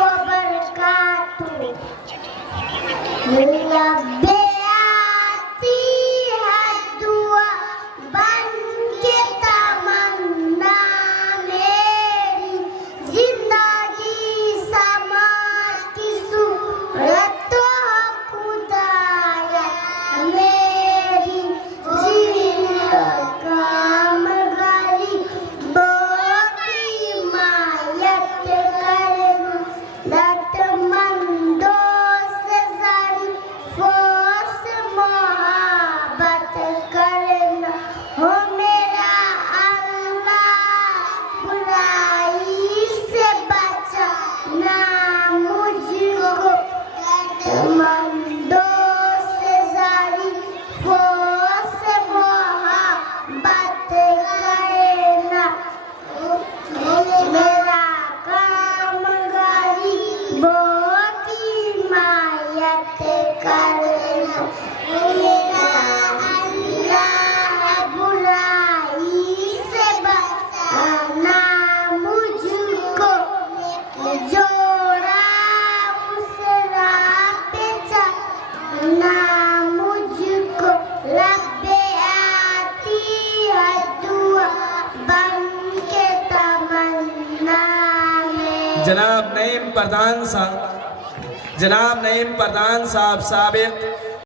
wabarakatuh. Labbe aati hai dua ban ke tamanna meri zindagi samati surat khudaya meri kam gari boti mayat karan dat mando se zari fos mohabbat karna ho mera Allah बुराई से बचाना मुझको मंदों से जारी फोस मोहब्बत करना मेरा काम गरीबों की हिमायत करना मेरा अल्लाह बुराई से बचाना मुझको जोड़ा उस राह पे चलना मुझको लब्बे आती है दुआ बन के तमन्ना में जनाब नईम प्रधान साहब साबिक